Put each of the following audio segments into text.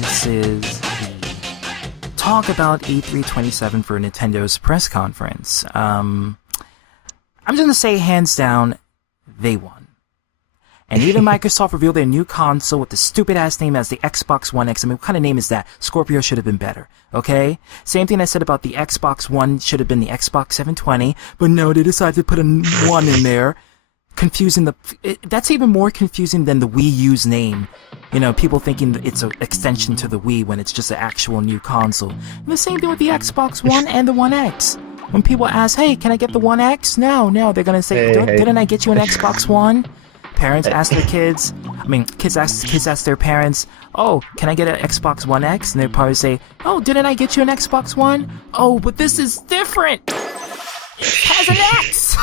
This is the talk about E3 27 for Nintendo's press conference. I'm just gonna say, hands down, they won. And even Microsoft revealed their new console with the stupid-ass name as the Xbox One X. I mean, what kind of name is that? Scorpio should have been better, okay? Same thing I said about the Xbox One should have been the Xbox 720, but no, they decided to put a 1 in there. Confusing that's even more confusing than the Wii U's name. You know, people thinking that it's an extension to the Wii when it's just an actual new console. And the same thing with the Xbox One and the One X. When people ask, hey, can I get the One X? No, they're gonna say, didn't I get you an Xbox One? Parents ask their kids, kids ask their parents, oh, can I get an Xbox One X? And they'll probably say, oh, didn't I get you an Xbox One? Oh, but this is different! It has an X!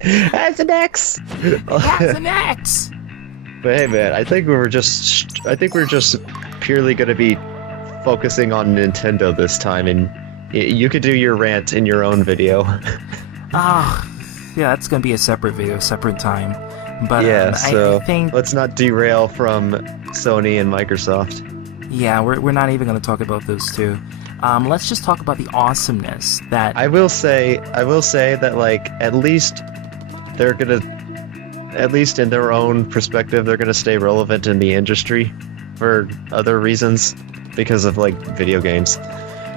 Has an X! It has an X! But hey man, I think we're just purely gonna be focusing on Nintendo this time, and you could do your rant in your own video. Yeah, that's gonna be a separate video, separate time. But yeah, so I think let's not derail from Sony and Microsoft. Yeah, we're not even gonna talk about those two. Let's just talk about the awesomeness that I will say that, like, at least they're gonna, at least in their own perspective, they're gonna stay relevant in the industry for other reasons because of, like, video games.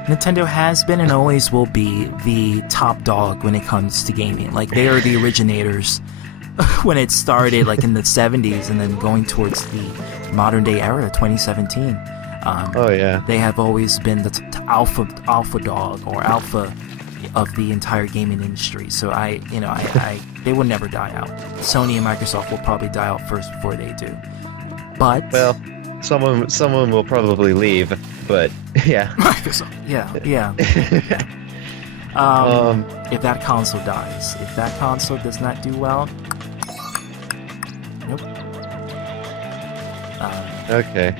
Nintendo has been and always will be the top dog when it comes to gaming. Like, they are the originators when it started, like, in the 70s and then going towards the modern day era, 2017. Oh yeah. They have always been the alpha dog or alpha of the entire gaming industry. So they will never die out. Sony and Microsoft will probably die out first before they do. But well, someone will probably leave, but yeah. Microsoft, yeah. If that console dies, if that console does not do well, nope. Okay.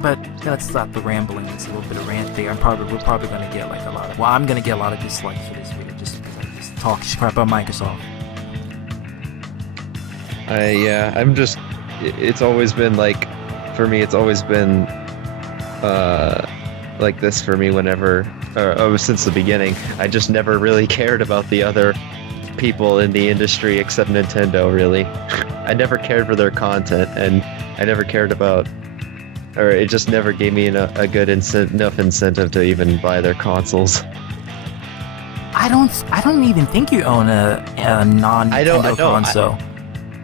But let's stop the rambling. It's a little bit of rant there. We're probably gonna get like a lot of. Well, I'm gonna get a lot of dislikes for this video just because I just talk crap about Microsoft. I'm just. It's always been like, for me, it's always been like this for me whenever, since the beginning. I just never really cared about the other people in the industry except Nintendo, really. I never cared for their content, and I never cared about, or it just never gave me a good enough incentive to even buy their consoles. I don't even think you own a non-Nintendo console.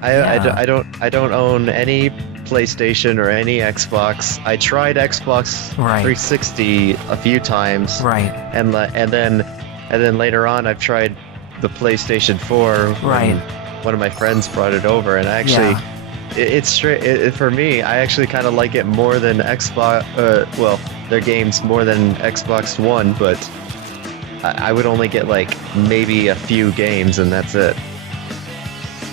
I don't own any PlayStation or any Xbox. I tried Xbox 360 a few times. Right. And then later on I've tried the PlayStation 4. Right. One of my friends brought it over, and I actually for me, I actually kind of like it more than Xbox. Their games more than Xbox One, but I would only get like maybe a few games, and that's it.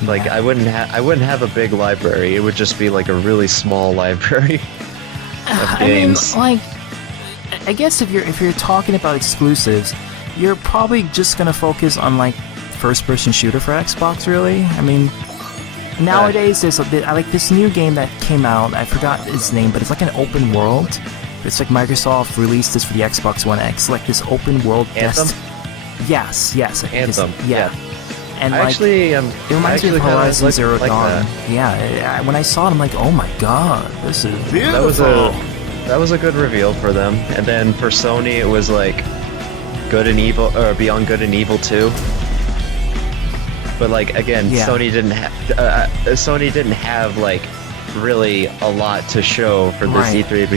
Like, I wouldn't have a big library. It would just be like a really small library of games. I mean, like, I guess if you're talking about exclusives, you're probably just gonna focus on like first-person shooter for Xbox, really. I mean, nowadays there's I like this new game that came out. I forgot its name, but it's like an open world. It's like Microsoft released this for the Xbox One X, like this open world. Anthem? Yes. Anthem. Yeah. And it reminds me of Horizon Zero Dawn. Yeah, when I saw it, I'm like, oh my god, this is beautiful. That was a good reveal for them. And then for Sony, it was like Good and Evil, or Beyond Good and Evil 2. But like, again, Sony didn't have like really a lot to show for this E3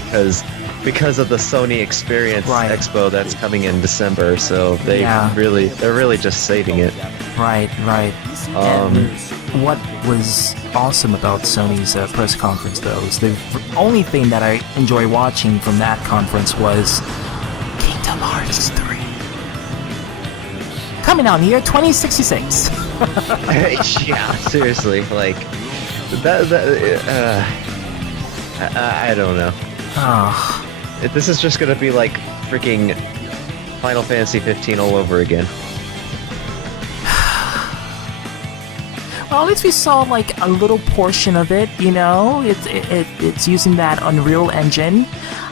because of the Sony Experience Expo that's coming in December. So they're really just saving it. Right. And what was awesome about Sony's press conference, though, is the only thing that I enjoy watching from that conference was Kingdom Hearts 3 coming out in the year 2066. Yeah, seriously, like that I don't know. This is just gonna be like freaking Final Fantasy 15 all over again. Well, at least we saw like a little portion of it. You know, it's using that Unreal Engine.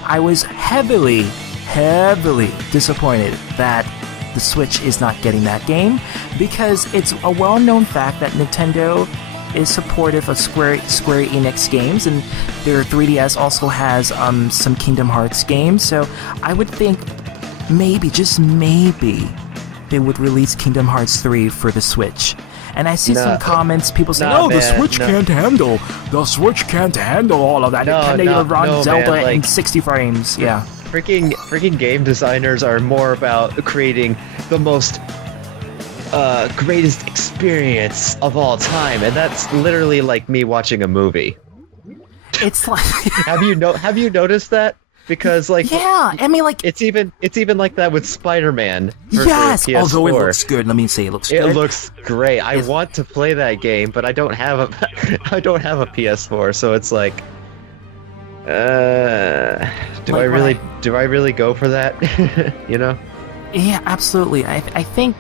I was heavily disappointed that the Switch is not getting that game, because it's a well-known fact that Nintendo is supportive of Square Enix games, and their 3DS also has some Kingdom Hearts games. So I would think maybe, just maybe, they would release Kingdom Hearts 3 for the Switch. And I see some comments, people saying, the Switch can't handle all of that. It can't even run Zelda in 60 frames. Yeah. Freaking game designers are more about creating the most greatest experience of all time, and that's literally like me watching a movie. It's like have you noticed that? Because like, yeah, I mean, like, it's even like that with Spiderman. Yes, for PS4. Although it looks good. Let me say it looks good. It looks great. I want to play that game, but I don't have a PS4, so it's like, do I really go for that? You know? Yeah, absolutely. I think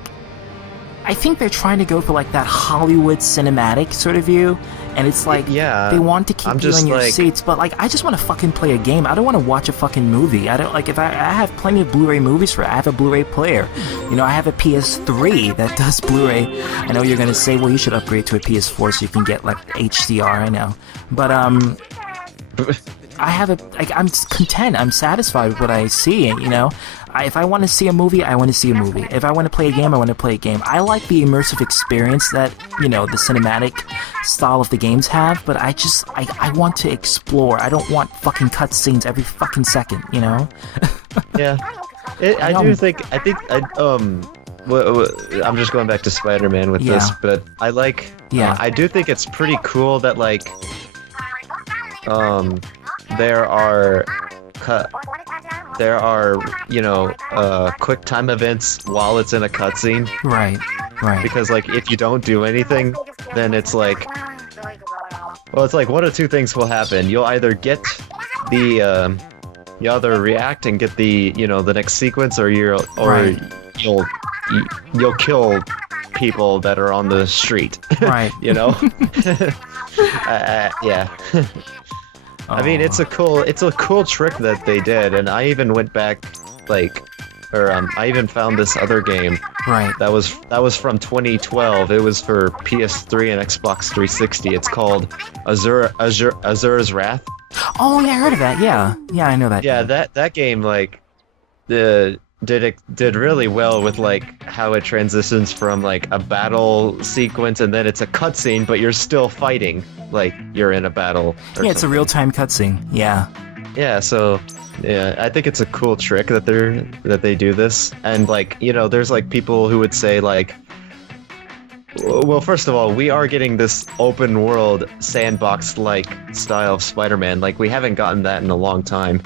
they're trying to go for like that Hollywood cinematic sort of view, and it's like, they want to keep you in your seats, but like, I just want to fucking play a game. I don't want to watch a fucking movie. I don't like, if I have plenty of Blu-ray movies for it. I have a Blu-ray player. You know, I have a PS3 that does Blu-ray. I know you're gonna say, well, you should upgrade to a PS4 so you can get like HDR. I know, but I have I'm content. I'm satisfied with what I see. You know, if I want to see a movie, I want to see a movie. If I want to play a game, I want to play a game. I like the immersive experience that, you know, the cinematic style of the games have. But I want to explore. I don't want fucking cutscenes every fucking second. You know? Yeah, I think I'm just going back to Spider-Man with this, but I like. Yeah, I do think it's pretty cool that like, there are, you know, quick time events while it's in a cutscene. Right. Because like, if you don't do anything, then it's like, well, it's like one of two things will happen. You'll either get the, you either react and get the, you know, the next sequence, or you'll kill people that are on the street. Right. You know. Yeah. I mean, it's a cool trick that they did, and I even went back, like, I even found this other game. Right. That was from 2012. It was for PS3 and Xbox 360. It's called Azura's Wrath. Oh yeah, I heard of that. Yeah, I know that. Yeah, that game like, did really well with like how it transitions from like a battle sequence, and then it's a cutscene, but you're still fighting like you're in a battle. Yeah, it's a real-time cutscene. Yeah. Yeah, so yeah, I think it's a cool trick that they do this, and like, you know, there's like people who would say like, well, first of all, we are getting this open world sandbox-like style of Spider-Man. Like, we haven't gotten that in a long time.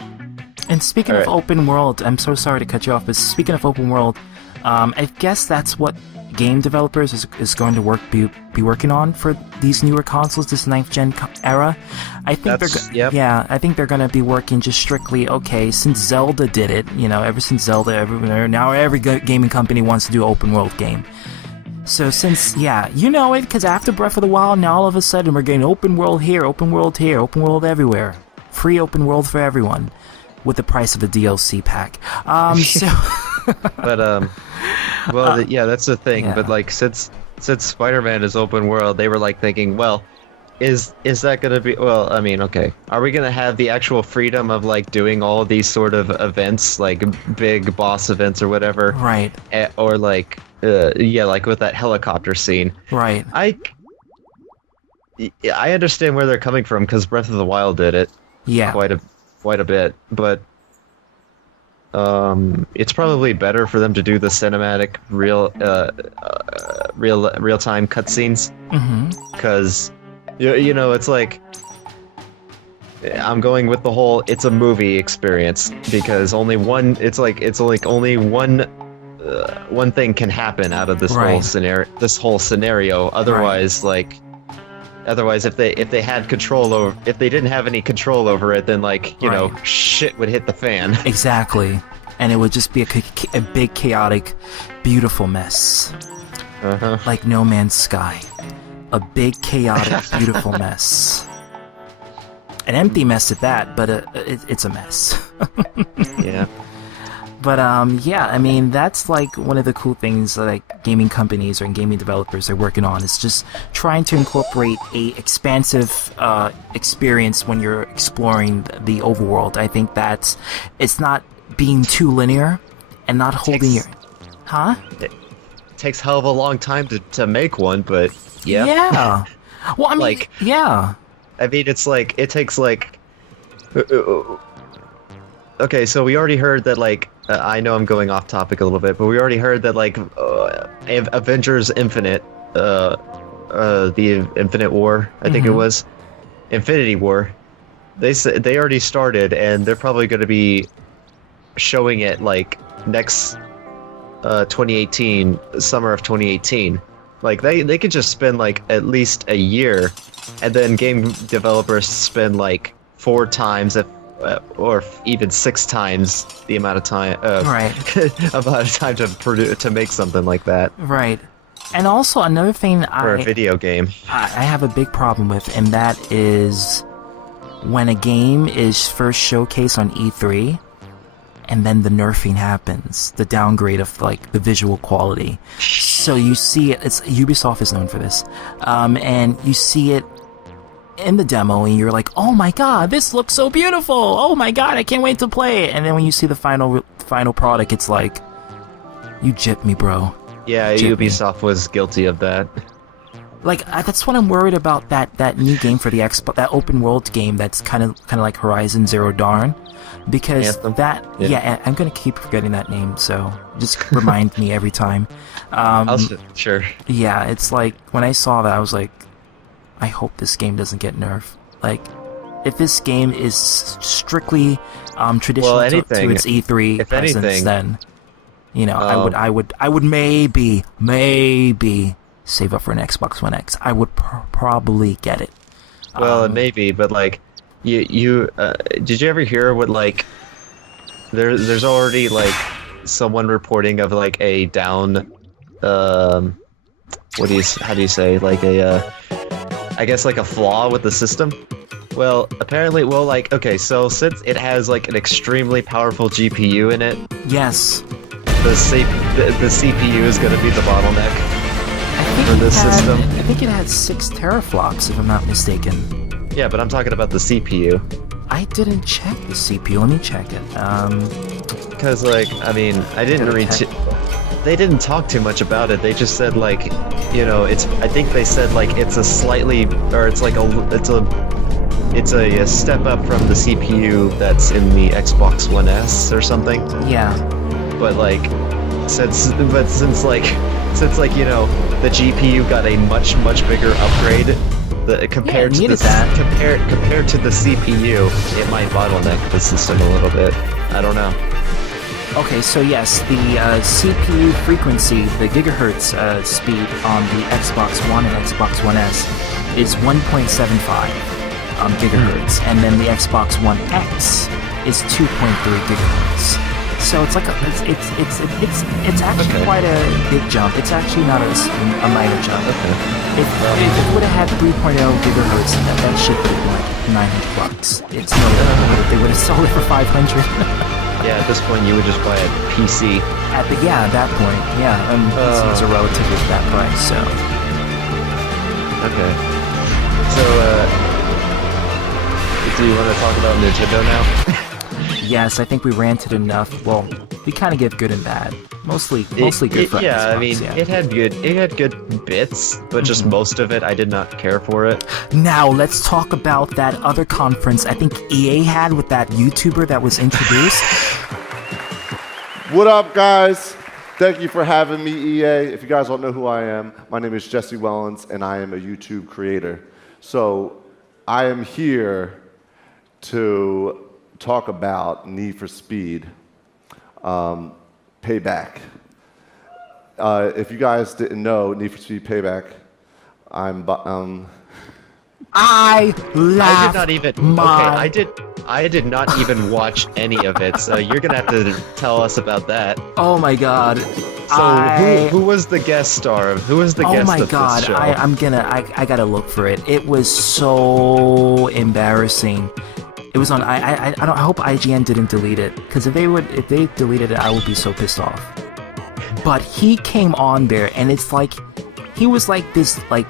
And speaking of open world, I'm so sorry to cut you off, but speaking of open world, I guess that's what game developers is going to be working on for these newer consoles, this 9th gen era. I think I think they're going to be working just strictly, okay, since Zelda did it, you know, ever since Zelda, now every gaming company wants to do open world game. So since, you know it, because after Breath of the Wild, now all of a sudden we're getting open world here, open world everywhere. Free open world for everyone. With the price of the DLC pack. But, well, yeah, that's the thing. Yeah. But, like, since Spider-Man is open world, they were, like, thinking, well, is that gonna be... Well, I mean, okay. Are we gonna have the actual freedom of, like, doing all these sort of events, like, big boss events or whatever? Right. Or, like, like with that helicopter scene. Right. I understand where they're coming from, because Breath of the Wild did it. Yeah. Quite a bit, but it's probably better for them to do the cinematic real-time cutscenes, because you know, it's like, I'm going with the whole it's a movie experience, because only one thing can happen out of this whole scenario. Otherwise, Otherwise, if they didn't have any control over it, then like, you know, shit would hit the fan. Exactly, and it would just be a big, chaotic, beautiful mess, like No Man's Sky. a big, chaotic, beautiful mess. An empty mess at that, but it's a mess. Yeah. But yeah, I mean, that's like one of the cool things that like gaming companies or gaming developers are working on. Is just trying to incorporate a expansive experience when you're exploring the overworld. I think that's it's not being too linear and not holding your... Huh? It takes hell of a long time to make one, but yeah. Yeah. Well, I mean, Like- yeah. I mean, it's like, it takes like... Okay, so we already heard that like, I know I'm going off topic a little bit, but we already heard that like, Avengers Infinite, the Infinite War, I think it was, Infinity War, they already started, and they're probably going to be showing it like next 2018, summer of 2018. Like they could just spend like at least a year, and then game developers spend like 4 times or even 6 times the amount of time to make something like that. Right. And also another thing For a video game. I have a big problem with, and that is when a game is first showcased on E3 and then the nerfing happens, the downgrade of like the visual quality. So you see it, Ubisoft is known for this, and you see it in the demo and you're like, oh my god, this looks so beautiful, oh my god, I can't wait to play it. And then when you see the final product, it's like, you gypped me, bro. Yeah, Gypped me. Ubisoft was guilty of that. Like, that's what I'm worried about, that new game for the Xbox, that open world game that's kind of like Horizon Zero Dawn, because Anthem? that, yeah, I'm gonna keep forgetting that name, so just remind me every time. Sure. Yeah, it's like, when I saw that, I was like, I hope this game doesn't get nerfed. Like, if this game is strictly traditional to its E3 presence, then, you know, I would maybe save up for an Xbox One X. I would probably get it. Well, maybe, but like, you did you ever hear what like there's already like someone reporting of like a down how do you say, like a I guess like a flaw with the system? Well, apparently, like, okay, so since it has like an extremely powerful GPU in it, Yes. the CPU is going to be the bottleneck for this system. I think it had 6 teraflops, if I'm not mistaken. Yeah, but I'm talking about the CPU. I didn't check the CPU. Let me check it. Because, like, I mean, I didn't read they didn't talk too much about it. They just said, like, you know, I think they said, like, it's a slightly, or it's like it's a step up from the CPU that's in the Xbox One S or something. Yeah. But, like, since like, you know, the GPU got a much bigger upgrade, compared to the CPU, it might bottleneck the system a little bit. I don't know. Okay, so yes, the CPU frequency, the gigahertz speed on the Xbox One and Xbox One S is 1.75 gigahertz, and then the Xbox One X is 2.3 gigahertz. So it's like it's actually quite a big jump. It's actually not a minor jump. If it would have had 3.0 gigahertz, that should be like $900. It's no way they would have sold it for $500. Yeah, at this point you would just buy a PC. At that point, yeah, and PCs are relatively to that price, so. Okay. So, do you want to talk about Nintendo now? Yes, I think we ranted enough. Well, we kind of give good and bad. Mostly good for Xbox, I mean, yeah. it had good bits, but just most of it, I did not care for it. Now, let's talk about that other conference I think EA had with that YouTuber that was introduced. What up, guys? Thank you for having me, EA. If you guys don't know who I am, my name is Jesse Wellens, and I am a YouTube creator. So I am here to talk about Need for Speed Payback. If you guys didn't know, Need for Speed Payback, I laughed. I did not even. I did not even watch any of it. So you're gonna have to tell us about that. Oh my god. So who was the guest star? Who was the guest of this show? I gotta look for it. It was so embarrassing. It was on. I hope IGN didn't delete it, because if they deleted it, I would be so pissed off. But he came on there, and it's like he was like this, like,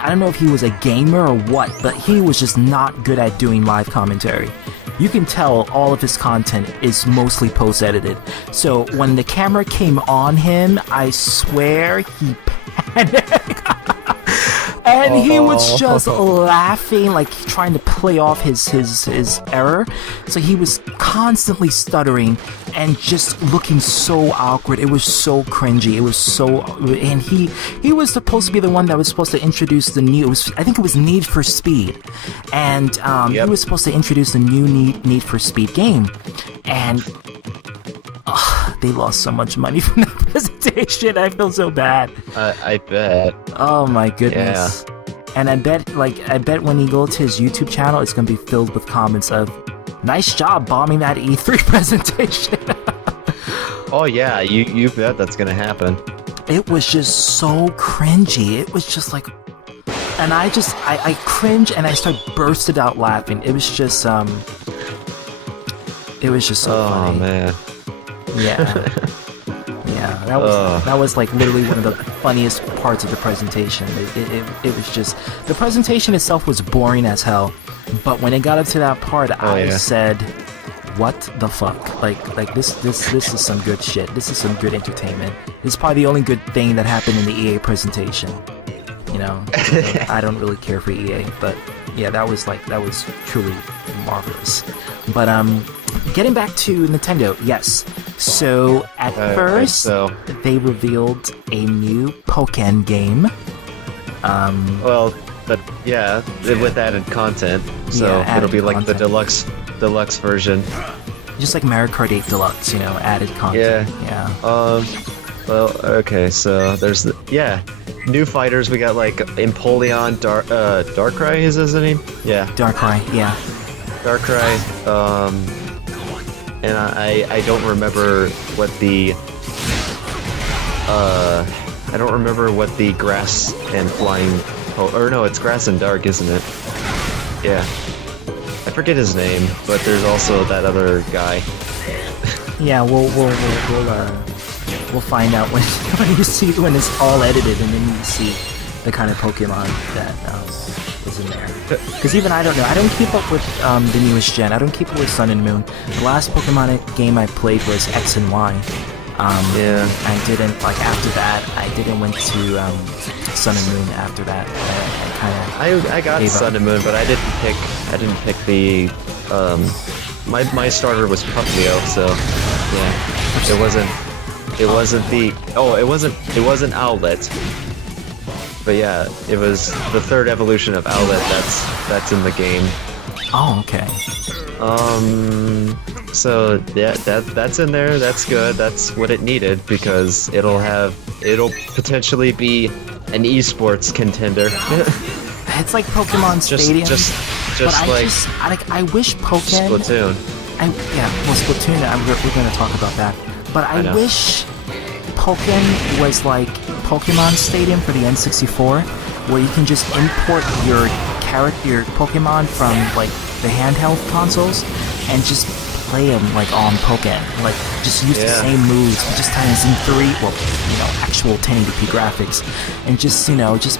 I don't know if he was a gamer or what, but he was just not good at doing live commentary. You can tell all of his content is mostly post-edited. So when the camera came on him, I swear he panicked. And he was just laughing, like trying to play off his error. So he was constantly stuttering and just looking so awkward. It was so cringy. It was so, and he was supposed to be the one that was supposed to introduce the new. I think it was Need for Speed, and he was supposed to introduce the new Need for Speed game, and they lost so much money from that presentation. I feel so bad. I bet. Oh my goodness. Yeah. And I bet when he goes to his YouTube channel, it's gonna be filled with comments of, "Nice job bombing that E3 presentation." Oh yeah, you bet that's gonna happen. It was just so cringy. It was just like, and I cringe and I start bursted out laughing. It was just so funny. Oh man. Yeah. Yeah, that was like literally one of the funniest parts of the presentation. It was just, the presentation itself was boring as hell, but when it got up to that part, I said, "What the fuck? Like this is some good shit. This is some good entertainment. This is probably the only good thing that happened in the EA presentation." You know, I don't really care for EA, but yeah, that was truly marvelous. But getting back to Nintendo, yes. So at first, they revealed a new Pokken game. Well, but yeah, with added content, so it'll be like the deluxe version. Just like Mario Kart 8 Deluxe, you know, added content. Yeah. Well, okay, so there's new fighters. We got like Empoleon, Darkrai is his name? Yeah. Darkrai, yeah. Darkrai, and I don't remember what the grass and flying or no, it's grass and dark, isn't it? Yeah. I forget his name, but there's also that other guy. Yeah, we'll find out when when it's all edited, and then you see the kind of Pokemon that is in there. Because even I don't know. I don't keep up with the newest gen. I don't keep up with Sun and Moon. The last Pokemon game I played was X and Y. I didn't, like, after that, I didn't went to Sun and Moon after that. I got Sun and Moon, but I didn't pick the my starter was Puffio, so yeah. It wasn't Owlet. But yeah, it was the third evolution of Owlet that's in the game. Oh, okay. So yeah, that's in there. That's good. That's what it needed, because it'll potentially be an esports contender. It's like Pokemon Stadium. Just I wish Pokken. Splatoon. Splatoon. We're going to talk about that. But I wish Pokken was like Pokemon Stadium for the N64, where you can just import your Pokemon from like the handheld consoles and just play them like on Pokken, like just use the same moves, just times in 3, actual 1080p graphics, and just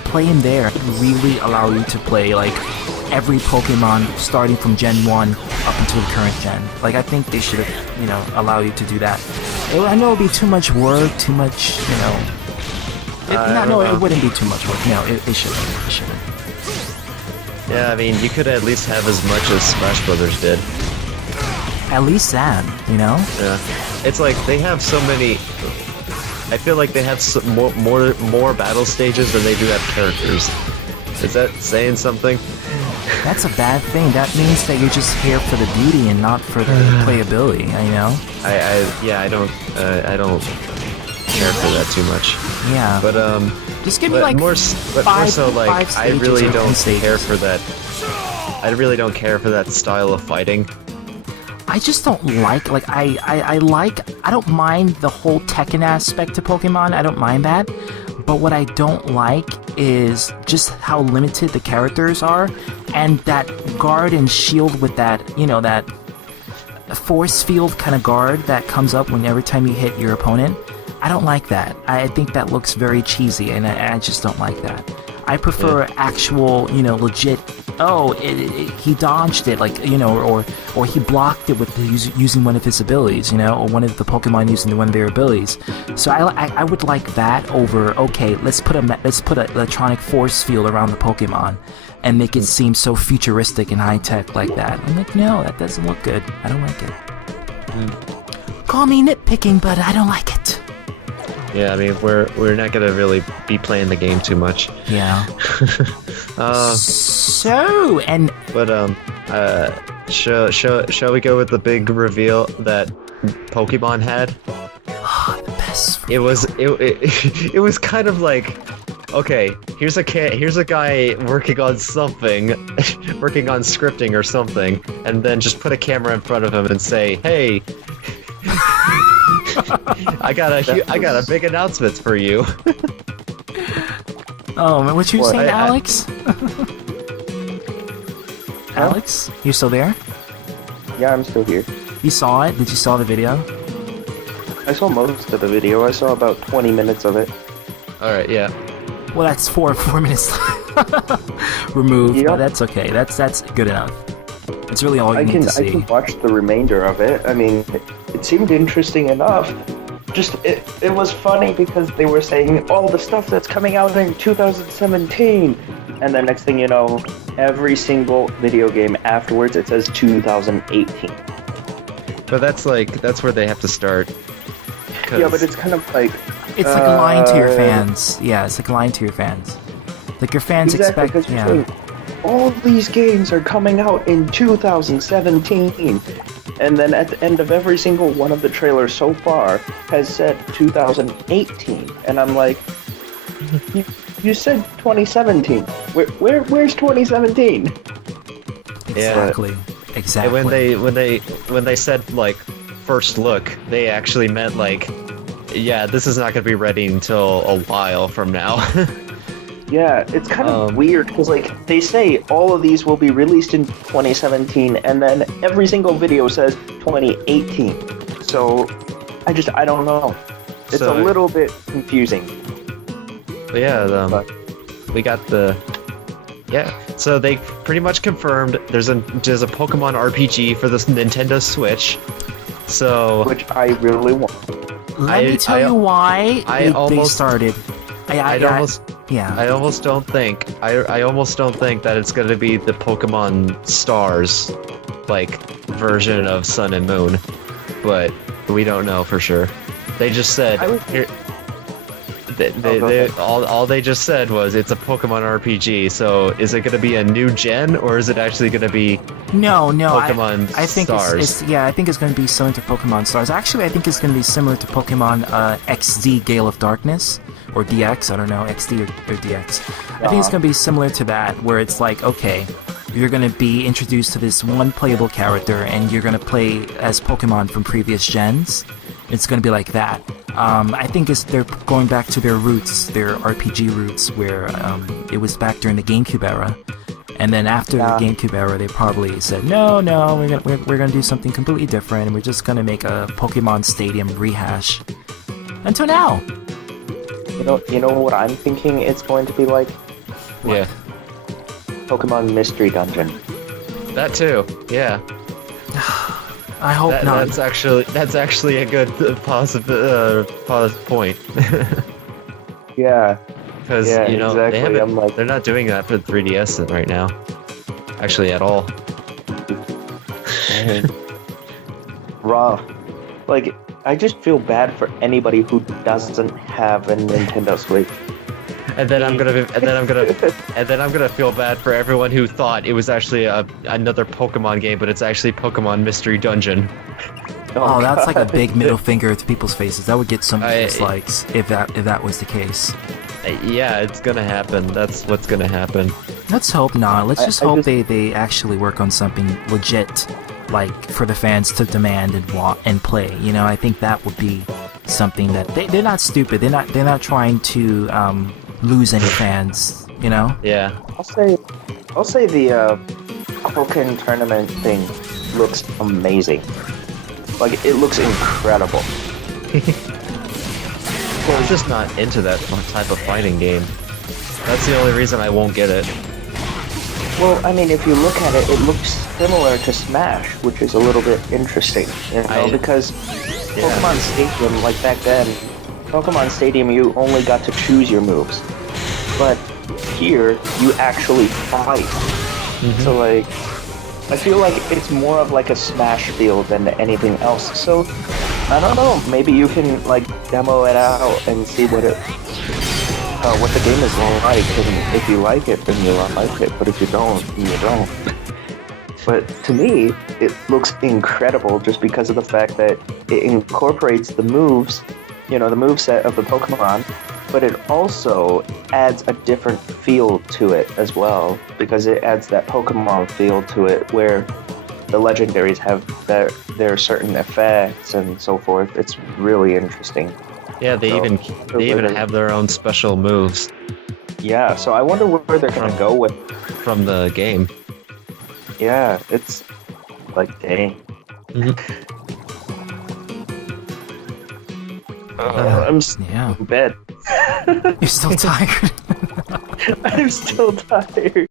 play them there. It really allow you to play like every Pokemon starting from Gen 1 up until the current gen. Like, I think they should have, allow you to do that. I know it would be too much work, too much, it wouldn't be too much work. No, it shouldn't. It shouldn't. Yeah, I mean, you could at least have as much as Smash Brothers did. At least that, Yeah. It's like, they have so many... I feel like they have more battle stages than they do have characters. Is that saying something? That's a bad thing. That means that you're just here for the beauty and not for the playability, I don't care for that too much. Yeah. But just give me but like more so like I stages really or 10 don't stages. care for that. I really don't care for that style of fighting. I just don't like I don't mind the whole Tekken aspect to Pokemon. I don't mind that. But what I don't like is just how limited the characters are, and that guard and shield with that, that force field kind of guard that comes up when every time you hit your opponent. I don't like that. I think that looks very cheesy, and I just don't like that. I prefer actual, legit. Oh, he dodged it, like, or he blocked it with using one of his abilities, or one of the Pokemon using one of their abilities. So I would like that over. Okay, let's put an electronic force field around the Pokemon and make it seem so futuristic and high tech like that. I'm like, no, that doesn't look good. I don't like it. Call me nitpicking, but I don't like it. Yeah, I mean we're not gonna really be playing the game too much. Yeah. Shall we go with the big reveal that Pokemon had? The best. It was kind of like, okay, here's a guy working on something, working on scripting or something, and then just put a camera in front of him and say, hey. I got a big announcement for you. Oh, man, what you saying, Alex? Alex, you still there? Yeah, I'm still here. You saw it? Did you saw the video? I saw most of the video. I saw about 20 minutes of it. Alright, yeah. Well, that's four minutes removed, Yep. but that's okay. That's good enough. It's really all you need to see. I can watch the remainder of it. I mean, it seemed interesting enough. Just, it was funny because they were saying all the stuff that's coming out in 2017. And then next thing you know, every single video game afterwards, it says 2018. But that's where they have to start. Yeah, but it's kind of like... It's like lying to your fans. Yeah, it's like lying to your fans. Like your fans exactly, expect... because you're Yeah. saying, all these games are coming out in 2017. And then at the end of every single one of the trailers so far has said 2018. And I'm like, you said 2017. Where's 2017? Exactly. Exactly. And when they said like first look, they actually meant like, yeah, this is not gonna be ready until a while from now. Yeah, it's kind of weird because like they say all of these will be released in 2017, and then every single video says 2018. So I don't know. It's a little bit confusing. But yeah, we got the So they pretty much confirmed there's a Pokemon RPG for the Nintendo Switch. So which I really want. Let me tell you why they started. I almost don't think that it's gonna be the Pokemon Stars like version of Sun and Moon, but we don't know for sure. They just said all they just said was it's a Pokemon RPG. So is it gonna be a new gen or is it actually gonna be Pokemon I think Stars? I think it's going to be similar to Pokemon Stars. Actually, I think it's going to be similar to Pokemon XD Gale of Darkness, or DX, I don't know, XD or DX. I think it's going to be similar to that, where it's like, okay, you're going to be introduced to this one playable character, and you're going to play as Pokemon from previous gens. It's going to be like that. I think they're going back to their roots, their RPG roots, where it was back during the GameCube era. And then after the GameCube era, they probably said, no, we're gonna do something completely different, and we're just gonna make a Pokemon Stadium rehash. Until now. You know what I'm thinking it's going to be like? Yeah. Pokemon Mystery Dungeon. That too. Yeah. I hope not. That's actually a good positive point. Yeah. Because exactly. they're not doing that for the 3DS right now, actually at all. Raw. Like, I just feel bad for anybody who doesn't have a Nintendo Switch. And then I'm gonna feel bad for everyone who thought it was actually another Pokemon game, but it's actually Pokemon Mystery Dungeon. Oh, that's like a God. big middle finger to people's faces. That would get so many I- dislikes if that was the case. Yeah, it's gonna happen. That's what's gonna happen. Let's hope not. Let's just I hope just- they actually work on something legit, like for the fans to demand and play. You know, I think that would be something that they're not stupid. They're not trying to lose any fans. You know. Yeah. I'll say the Pokken tournament thing looks amazing. Like, it looks incredible. Well, I'm just not into that type of fighting game. That's the only reason I won't get it. Well, I mean, if you look at it, it looks similar to Smash, which is a little bit interesting, you know, because Pokemon Stadium, like back then, Pokemon Stadium, you only got to choose your moves. But here, you actually fight. So, like, I feel like it's more of like a Smash feel than anything else. So, I don't know, maybe you can, like, demo it out and see what the game is like, and if you like it, then you like it, but if you don't, then you don't. But to me, it looks incredible just because of the fact that it incorporates the moves, you know, the moveset of the Pokemon, but it also adds a different feel to it as well, because it adds that Pokemon feel to it where the legendaries have their certain effects and so forth. It's really interesting. Yeah, they So, even have their own special moves Yeah, so I wonder where they're gonna go with. from the game. Yeah, it's like, dang. I'm Yeah. in bed. You're still tired. I'm still tired.